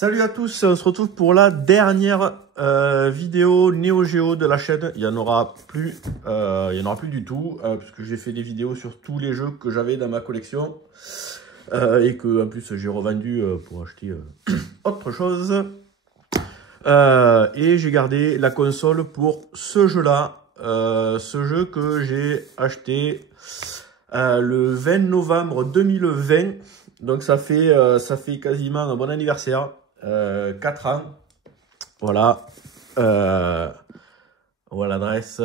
Salut à tous, on se retrouve pour la dernière vidéo Neo Geo de la chaîne. Il y en aura plus du tout, puisque j'ai fait des vidéos sur tous les jeux que j'avais dans ma collection et que en plus j'ai revendu pour acheter autre chose. Et j'ai gardé la console pour ce jeu-là, ce jeu que j'ai acheté le 20 novembre 2020. Donc ça fait quasiment un bon anniversaire, 4 ans. Voilà, voilà l'adresse.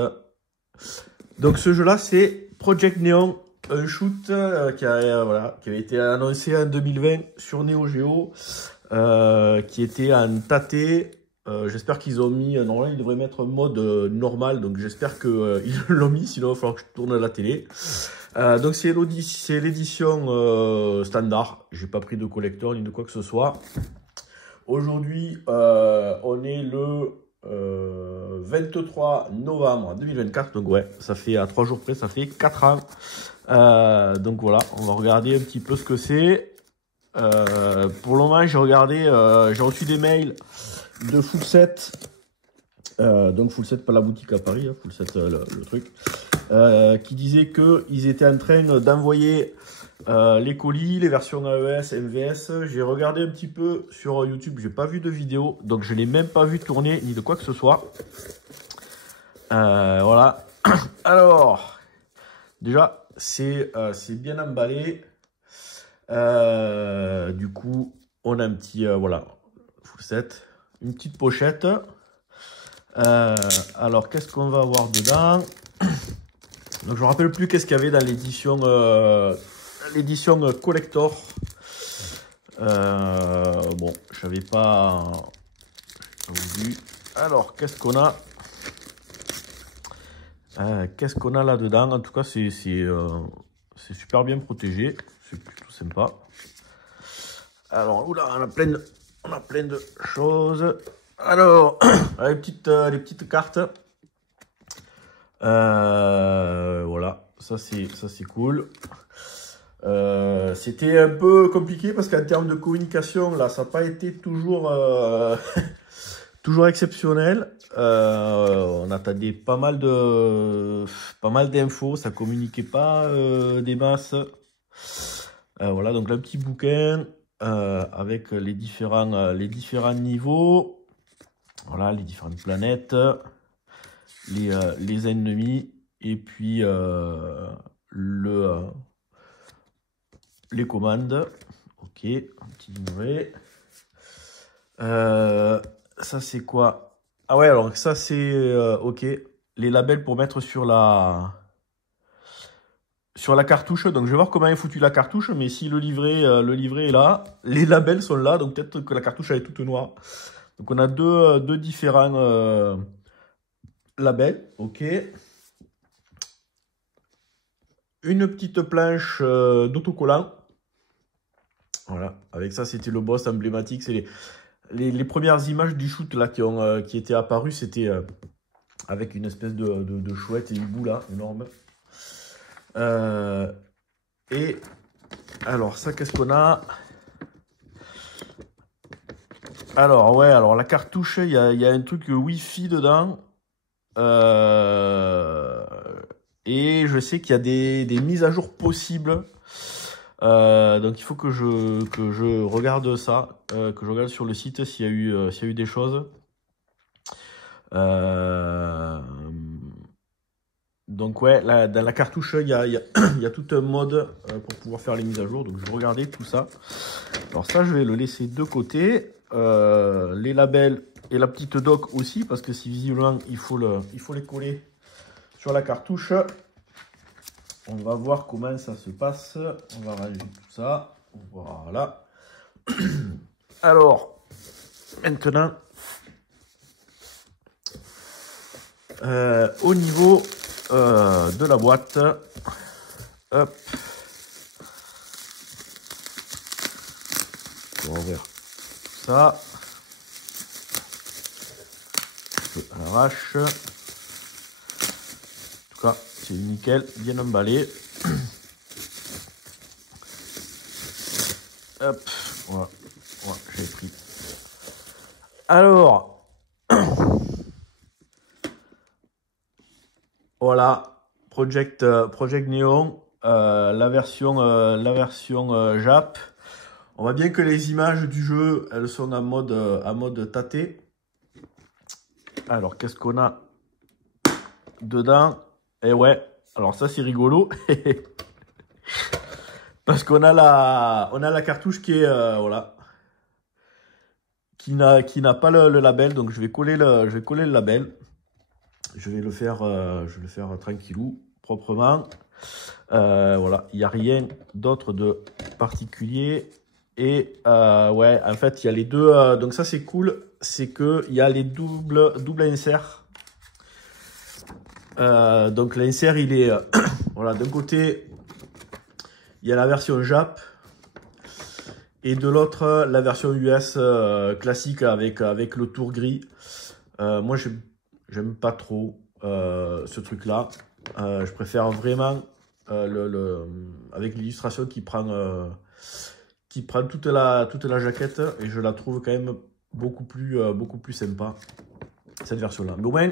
Donc ce jeu-là, c'est Project Neon, un shoot qui avait été annoncé en 2020 sur Neo Geo, qui était en tâté. J'espère qu'ils ont mis, normalement ils devraient mettre mode normal, donc j'espère qu'ils l'ont mis, sinon il va falloir que je tourne la télé. Donc c'est l'édition standard, j'ai pas pris de collector ni de quoi que ce soit. Aujourd'hui on est le 23 novembre 2024, donc ouais, ça fait à 3 jours près, ça fait 4 ans. Donc voilà, on va regarder un petit peu ce que c'est. Pour le moment j'ai regardé, j'ai reçu des mails de Full Set, donc Full Set pas la boutique à Paris, hein, Full Set le truc, qui disait qu'ils étaient en train d'envoyer les colis, les versions AES, MVS. J'ai regardé un petit peu sur YouTube, j'ai pas vu de vidéo, donc je l'ai même pas vu tourner ni de quoi que ce soit. Voilà. Alors, déjà c'est bien emballé. Du coup, on a un petit voilà, Full Set. Une petite pochette. Alors, qu'est-ce qu'on va avoir dedans? Donc, je me rappelle plus qu'est-ce qu'il y avait dans l'édition collector. Bon, je n'avais pas vu. Alors, qu'est-ce qu'on a? Qu'est-ce qu'on a là-dedans? En tout cas, c'est super bien protégé. C'est plutôt sympa. Alors, oula, on a plein de choses. Alors, les petites cartes. Voilà, ça c'est cool. C'était un peu compliqué parce qu'en termes de communication, là, ça n'a pas été toujours, toujours exceptionnel. On attendait pas mal d'infos, ça communiquait pas des masses. Voilà, donc là, un petit bouquin. Avec les différents niveaux, voilà, les différentes planètes, les ennemis, et puis les commandes. Ok, un petit livret. Ça c'est quoi? Ah ouais, alors ça c'est ok, les labels pour mettre sur la cartouche. Donc je vais voir comment est foutu la cartouche, mais si le livret est là, les labels sont là, donc peut-être que la cartouche elle est toute noire. Donc on a deux différents labels, ok. Une petite planche d'autocollant. Voilà, avec ça c'était le boss emblématique. C'est les premières images du shoot là qui étaient apparues, c'était avec une espèce de chouette et hibou là, énorme. Et alors ça, qu'est-ce qu'on a? Alors ouais, alors la cartouche, il y a un truc Wi-Fi dedans. Et je sais qu'il y a des mises à jour possibles. Donc il faut que je regarde ça, que je regarde sur le site s'il y a eu des choses. Donc ouais, là, dans la cartouche, il y a tout un mode pour pouvoir faire les mises à jour. Donc je vais regarder tout ça. Alors ça, je vais le laisser de côté. Les labels et la petite doc aussi, parce que si visiblement il faut les coller sur la cartouche. On va voir comment ça se passe. On va ranger tout ça. Voilà. Alors, maintenant, au niveau de la boîte, hop, on va ouvrir ça. À l'arrache. En tout cas, c'est nickel, bien emballé. Hop, voilà, j'avais pris Alors, voilà, Project Neon, la version Jap. On voit bien que les images du jeu, elles sont en mode tâté. Alors, qu'est-ce qu'on a dedans? Et ouais, alors ça c'est rigolo. Parce qu'on a la cartouche qui est voilà, qui n'a pas le label. Donc je vais coller le label. Je vais le faire tranquillou, proprement. Voilà, il n'y a rien d'autre de particulier. Et ouais, en fait, il y a les deux. Donc ça, c'est cool. C'est qu'il y a les double inserts. Donc l'insert, il est... voilà, d'un côté, il y a la version Jap. Et de l'autre, la version US classique avec le tour gris. Moi, j'aime pas trop ce truc-là. Je préfère vraiment avec l'illustration qui prend toute la jaquette, et je la trouve quand même beaucoup plus sympa, cette version-là. Mais au moins,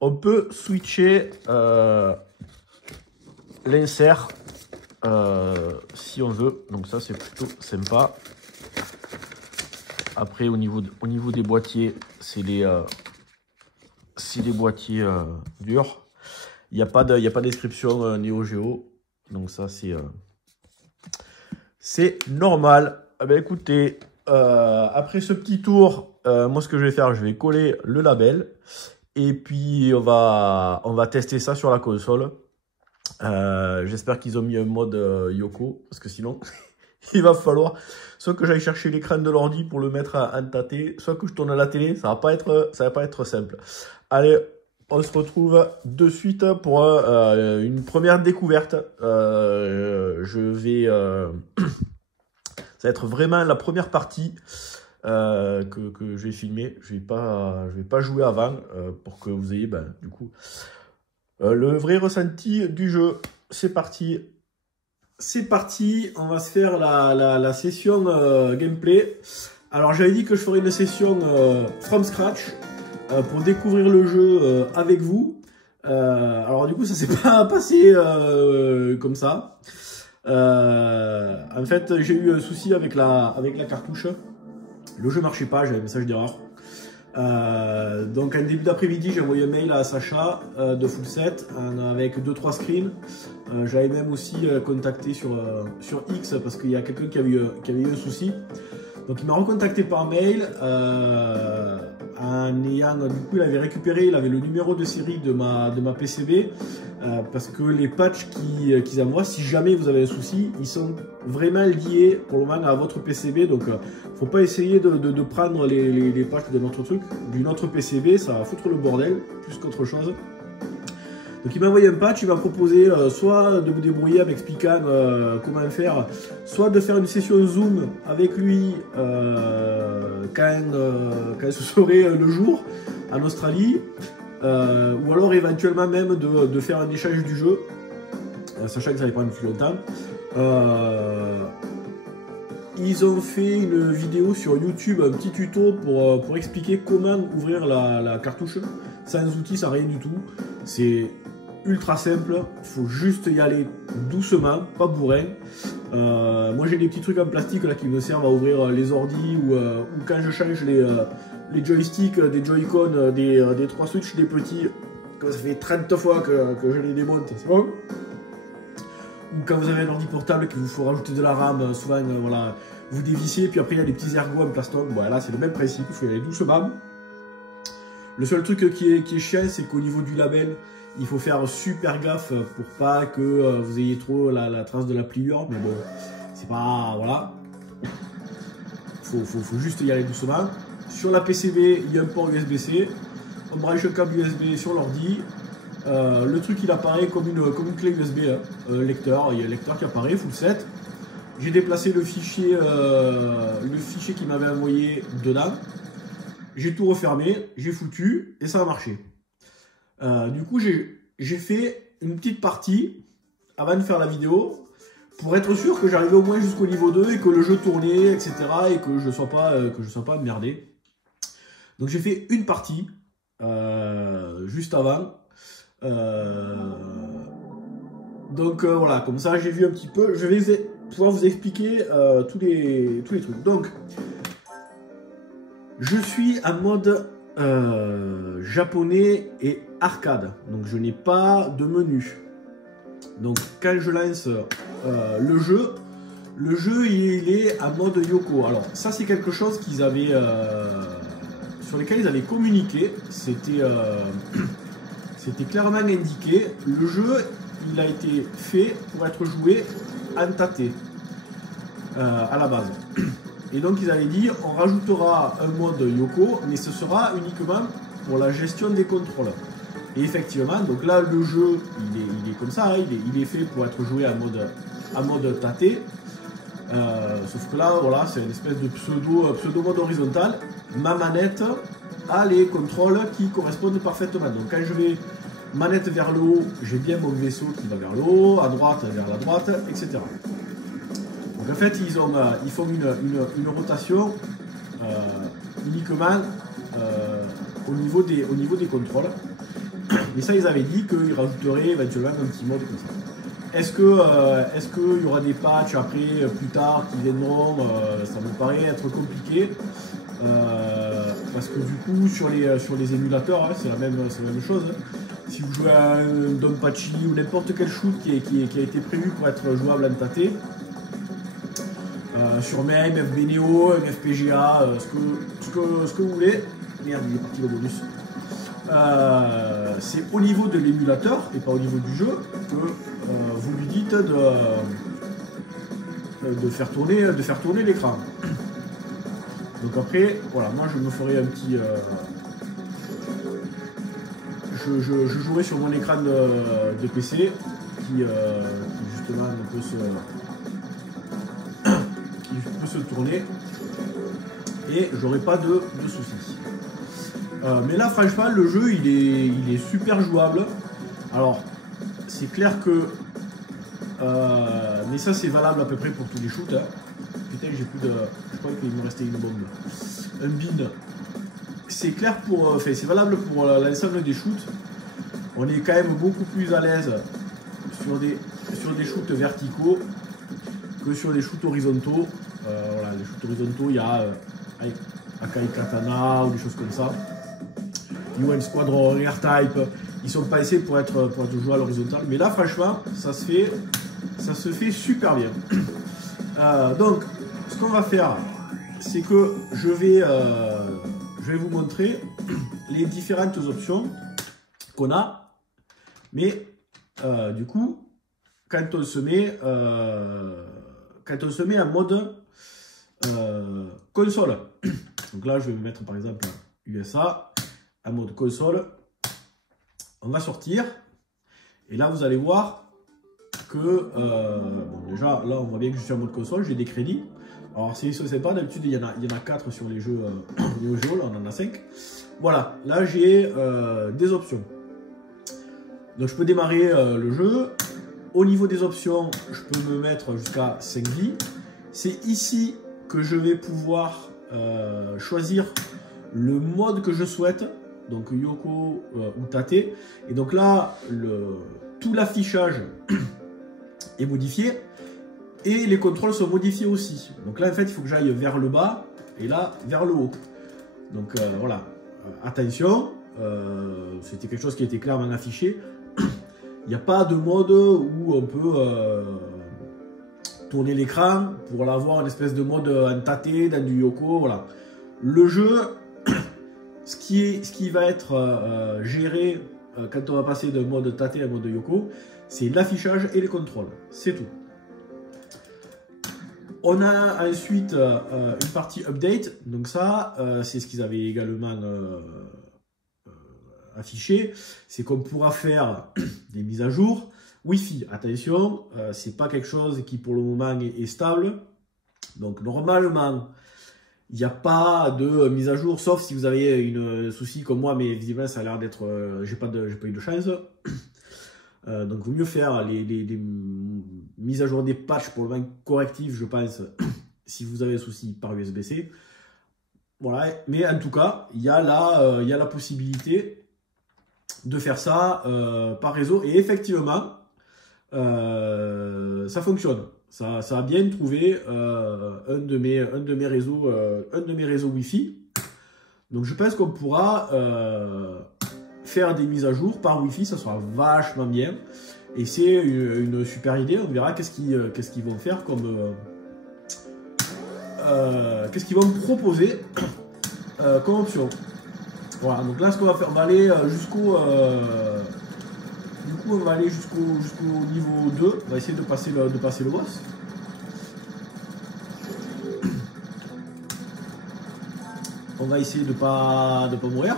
on peut switcher l'insert si on veut. Donc ça, c'est plutôt sympa. Après, au niveau des boîtiers, c'est des boîtiers durs. Il n'y a pas de description Neo Geo. Donc ça, c'est normal. Eh bien, écoutez, après ce petit tour, moi, ce que je vais faire, je vais coller le label. Et puis, on va tester ça sur la console. J'espère qu'ils ont mis un mode Yoko, parce que sinon, il va falloir soit que j'aille chercher l'écran de l'ordi pour le mettre en tâté, soit que je tourne à la télé. Ça va pas être simple. Allez, on se retrouve de suite pour une première découverte. Ça va être vraiment la première partie que je vais filmer. Je vais pas jouer avant pour que vous ayez du coup le vrai ressenti du jeu. C'est parti. C'est parti, on va se faire la session gameplay. Alors j'avais dit que je ferais une session from scratch pour découvrir le jeu avec vous. Alors du coup ça s'est pas passé comme ça. En fait j'ai eu un souci avec la cartouche. Le jeu marchait pas, j'avais un message d'erreur. Donc en début d'après-midi j'ai envoyé un mail à Sacha de Full Set avec 2-3 screens. J'avais même aussi contacté sur X parce qu'il y a quelqu'un qui avait eu un souci. Donc il m'a recontacté par mail en ayant, du coup il avait le numéro de série de ma PCB parce que les patchs qu'ils envoient, si jamais vous avez un souci, ils sont vraiment liés pour le moment à votre PCB. Donc faut pas essayer de prendre les patchs de notre truc, d'une autre PCB, ça va foutre le bordel plus qu'autre chose. Donc il m'a envoyé un patch, il m'a proposé soit de vous débrouiller en m'expliquant comment faire, soit de faire une session Zoom avec lui quand ce serait le jour en Australie, ou alors éventuellement même de faire un échange du jeu, sachant que ça allait prendre plus longtemps. Ils ont fait une vidéo sur YouTube, un petit tuto pour expliquer comment ouvrir la cartouche, sans outils, sans rien du tout. C'est ultra simple, il faut juste y aller doucement, pas bourrin. Moi j'ai des petits trucs en plastique là qui me servent à ouvrir les ordis ou quand je change les joysticks, des Joy-Con, des 3 Switch, des petits, comme ça fait 30 fois que je les démonte, c'est bon. Ou quand vous avez un ordi portable qu'il vous faut rajouter de la RAM, souvent voilà, vous dévissez, puis après il y a des petits ergots en plastoc. Voilà, c'est le même principe, il faut y aller doucement. Le seul truc qui est chiant, c'est qu'au niveau du label, il faut faire super gaffe pour pas que vous ayez trop la trace de la pliure, mais bon, c'est pas... voilà. Faut juste y aller doucement. Sur la PCB, il y a un port USB-C. On branche un câble USB sur l'ordi. Le truc, il apparaît comme une clé USB, lecteur. Il y a un lecteur qui apparaît, full set. J'ai déplacé le fichier qu'il m'avait envoyé dedans. J'ai tout refermé, j'ai foutu et ça a marché. Du coup, j'ai fait une petite partie avant de faire la vidéo pour être sûr que j'arrivais au moins jusqu'au niveau 2 et que le jeu tournait, etc. et que je ne sois pas emmerdé. Donc j'ai fait une partie juste avant. Donc voilà, comme ça j'ai vu un petit peu. Je vais pouvoir vous expliquer tous les trucs. Donc je suis en mode japonais et arcade. Donc je n'ai pas de menu. Donc quand je lance le jeu il est en mode Yoko. Alors ça c'est quelque chose qu'ils avaient sur lesquels ils avaient communiqué. C'était clairement indiqué. Le jeu il a été fait pour être joué en tâté à la base. Et donc ils avaient dit on rajoutera un mode Yoko, mais ce sera uniquement pour la gestion des contrôles. Et effectivement, donc là le jeu il est comme ça, hein, il est fait pour être joué en mode tâté. Sauf que là voilà, c'est une espèce de pseudo mode horizontal. Ma manette a les contrôles qui correspondent parfaitement. Donc quand je vais manette vers le haut, j'ai bien mon vaisseau qui va vers le haut, à droite vers la droite, etc. Donc en fait, ils font une rotation uniquement au niveau des contrôles. Mais ça, ils avaient dit qu'ils rajouteraient éventuellement un petit mode comme ça. Est-ce qu'il y aura des patchs après, plus tard, qui viendront? Ça me paraît être compliqué. Parce que du coup, sur les émulateurs, hein, c'est la même chose. Hein. Si vous jouez à un Donpachi ou n'importe quel shoot qui a été prévu pour être jouable en tâté, sur MAME, FBNEO, FPGA, ce que vous voulez. Merde, il est parti le bonus. C'est au niveau de l'émulateur et pas au niveau du jeu que vous lui dites de faire tourner l'écran. Donc après, voilà, moi je me ferai un petit... je jouerai sur mon écran de PC qui justement peut se tourner et j'aurai pas de soucis. Mais là franchement le jeu il est super jouable. Alors c'est clair que mais ça c'est valable à peu près pour tous les shoots. Hein. Putain j'ai plus de... Je crois qu'il me restait une bombe. Un bin. C'est clair pour... Enfin c'est valable pour l'ensemble des shoots. On est quand même beaucoup plus à l'aise sur des shoots verticaux que sur des shoots horizontaux. Voilà, les shoots horizontaux, il y a Akai Katana ou des choses comme ça. UN Squadron, Air Type, ils sont pensés pour être joués à l'horizontale. Mais là, franchement, ça se fait super bien. Donc, ce qu'on va faire, c'est que je vais vous montrer les différentes options qu'on a. Mais du coup, quand on se met en mode console, donc là je vais me mettre par exemple USA en mode console, on va sortir et là vous allez voir que bon, déjà là on voit bien que je suis en mode console, j'ai des crédits. Alors c'est pas d'habitude il y en a 4 sur les jeux Neo Geo, là on en a 5. Voilà, là j'ai des options. Donc je peux démarrer le jeu. Au niveau des options, je peux me mettre jusqu'à 5 vies. C'est ici que je vais pouvoir choisir le mode que je souhaite. Donc Yoko ou Tate. Et donc là, tout l'affichage est modifié. Et les contrôles sont modifiés aussi. Donc là, en fait, il faut que j'aille vers le bas et là, vers le haut. Donc voilà. Attention, c'était quelque chose qui était clairement affiché. Il n'y a pas de mode où on peut tourner l'écran pour l'avoir une espèce de mode en tâté, dans du Yoko, voilà. Le jeu, ce qui va être géré quand on va passer de mode tâté à mode Yoko, c'est l'affichage et les contrôles, c'est tout. On a ensuite une partie update, donc ça, c'est ce qu'ils avaient également affiché, c'est qu'on pourra faire des mises à jour. Wi-Fi, attention, c'est pas quelque chose qui pour le moment est stable. Donc normalement, il n'y a pas de mise à jour, sauf si vous avez une souci comme moi, mais visiblement ça a l'air d'être, j'ai pas eu de chance. Donc il vaut mieux faire les mises à jour des patchs pour le moins correctif, je pense, si vous avez un souci par USB-C. Voilà, mais en tout cas, il y a la possibilité de faire ça par réseau. Et effectivement, ça fonctionne. Ça a bien trouvé un de mes réseaux Wi-Fi. Donc je pense qu'on pourra faire des mises à jour par Wi-Fi, ça sera vachement bien. Et c'est une super idée. On verra qu'est-ce qu'ils vont faire comme qu'est-ce qu'ils vont me proposer comme option. Voilà, donc là ce qu'on va faire, on va aller jusqu'au du coup on va aller jusqu'au niveau 2. On va essayer de passer le boss. On va essayer de pas mourir.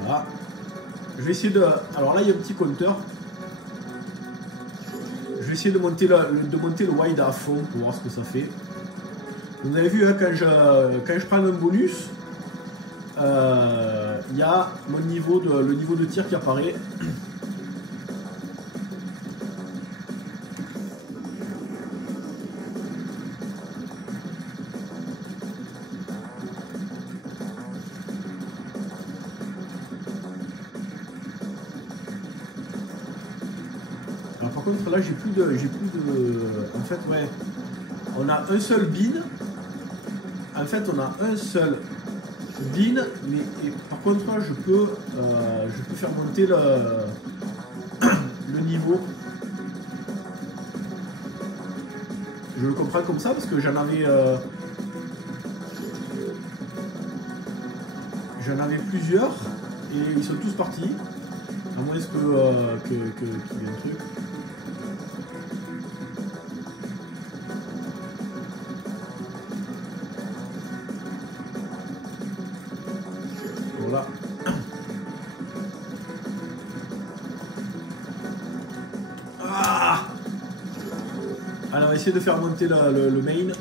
Voilà. Je vais essayer de... Alors là il y a un petit compteur. Je vais essayer de monter le wide à fond pour voir ce que ça fait. Vous avez vu, hein, quand je prends un bonus, il y a le niveau de tir qui apparaît. Alors, par contre là j'ai plus de... En fait ouais, on a un seul bin. En fait on a un seul bin, mais par contre je peux faire monter le niveau. Je le comprends comme ça parce que j'en avais plusieurs et ils sont tous partis, à moins qu'il y ait un truc. Voilà. Ah, alors on va essayer de faire monter le main.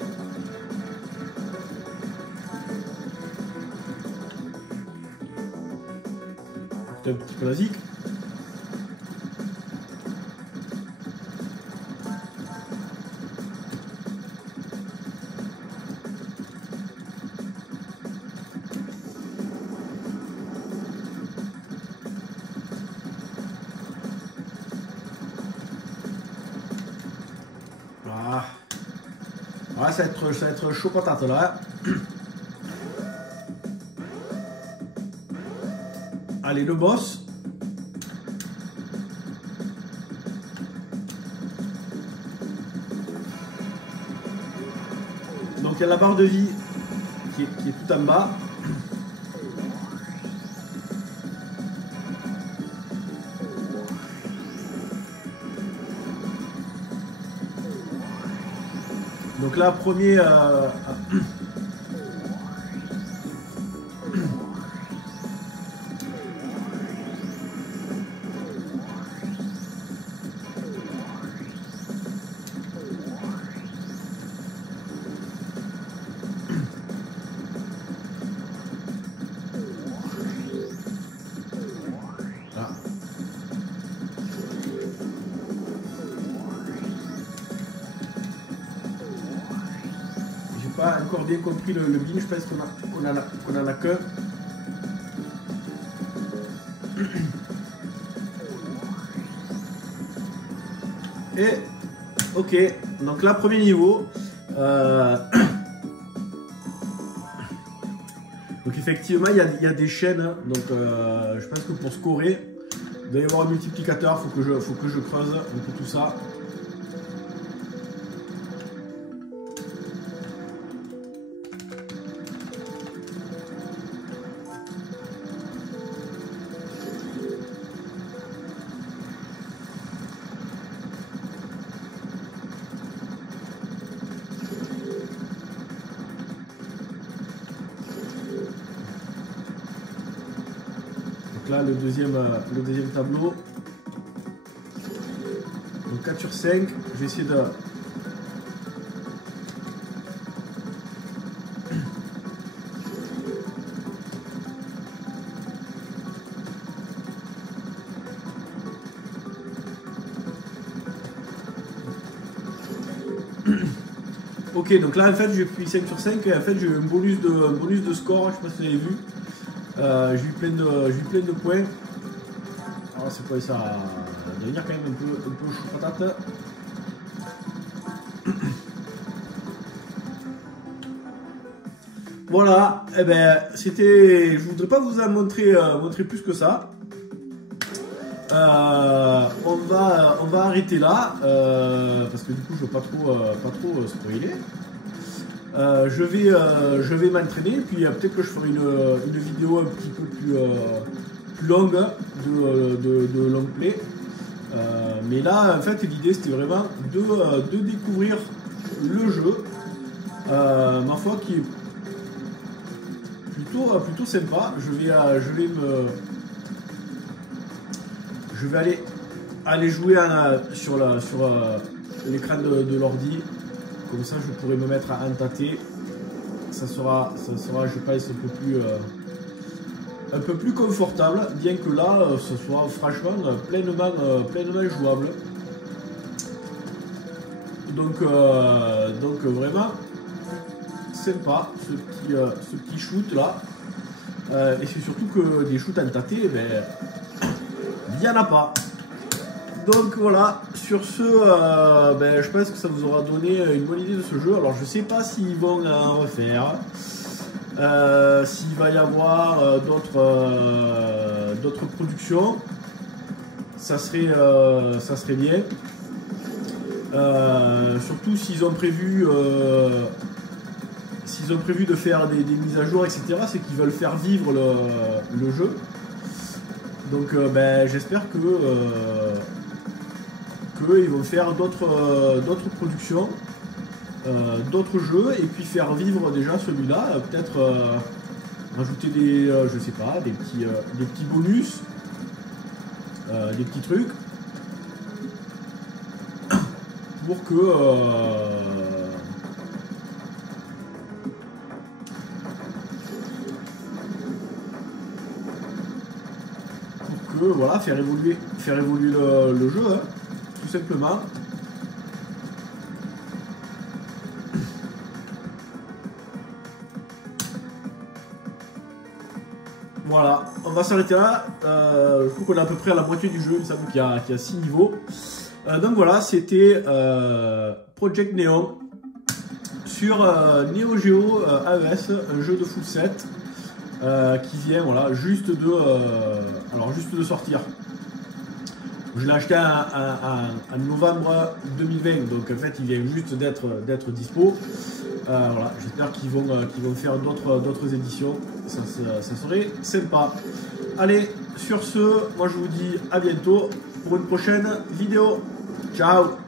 C'est un petit peu basique. Voilà. Voilà, ça va être chaud patate là. Allez, le boss. Donc il y a la barre de vie qui est tout en bas. Donc là, premier... pas encore bien compris le bin, je pense qu'on en a que. Et ok, donc là premier niveau. Donc effectivement il y a des chaînes, hein. Donc je pense que pour scorer, il doit y avoir un multiplicateur, faut que je creuse un peu tout ça. Là le deuxième tableau, donc 4 sur 5, je vais essayer de Ok, donc là en fait j'ai pris 5 sur 5 et en fait j'ai eu un bonus de score, je sais pas si vous avez vu. J'ai eu plein de points. Alors c'est quoi ça va devenir quand même un peu chaud patate. Voilà, et ben c'était. Je voudrais pas vous en montrer plus que ça. On va arrêter là parce que du coup je veux pas trop spoiler. Je vais m'entraîner puis peut-être que je ferai une vidéo un petit peu plus longue de long play. Mais là en fait l'idée c'était vraiment de découvrir le jeu, ma foi qui est plutôt sympa. Je vais aller jouer sur l'écran de l'ordi. Comme ça, je pourrais me mettre à en tâter. Ça sera, je pense, un peu plus confortable, bien que là, ce soit franchement pleinement jouable. Donc vraiment sympa ce petit shoot là. Et c'est surtout que des shoots en tâté, ben, il n'y en a pas. Donc voilà, sur ce, ben, je pense que ça vous aura donné une bonne idée de ce jeu. Alors je sais pas s'ils vont en refaire, s'il va y avoir d'autres productions, ça serait bien. Surtout s'ils ont prévu de faire des mises à jour, etc., c'est qu'ils veulent faire vivre le jeu. Donc ben, j'espère qu'ils vont faire d'autres productions, d'autres jeux, et puis faire vivre déjà celui-là, peut-être rajouter je sais pas, des petits bonus, des petits trucs, pour que voilà, faire évoluer le jeu, hein, tout simplement. Voilà, on va s'arrêter là. Je trouve qu'on est à peu près à la moitié du jeu, il me semble qu'il y a 6 niveaux. Donc voilà, c'était Project Neon sur Neo Geo AES, un jeu de full set. Qui vient voilà, juste de sortir. Je l'ai acheté en novembre 2020, donc en fait il vient juste d'être dispo. Voilà, j'espère qu'ils vont faire d'autres éditions, ça serait sympa. Allez, sur ce, moi je vous dis à bientôt pour une prochaine vidéo. Ciao.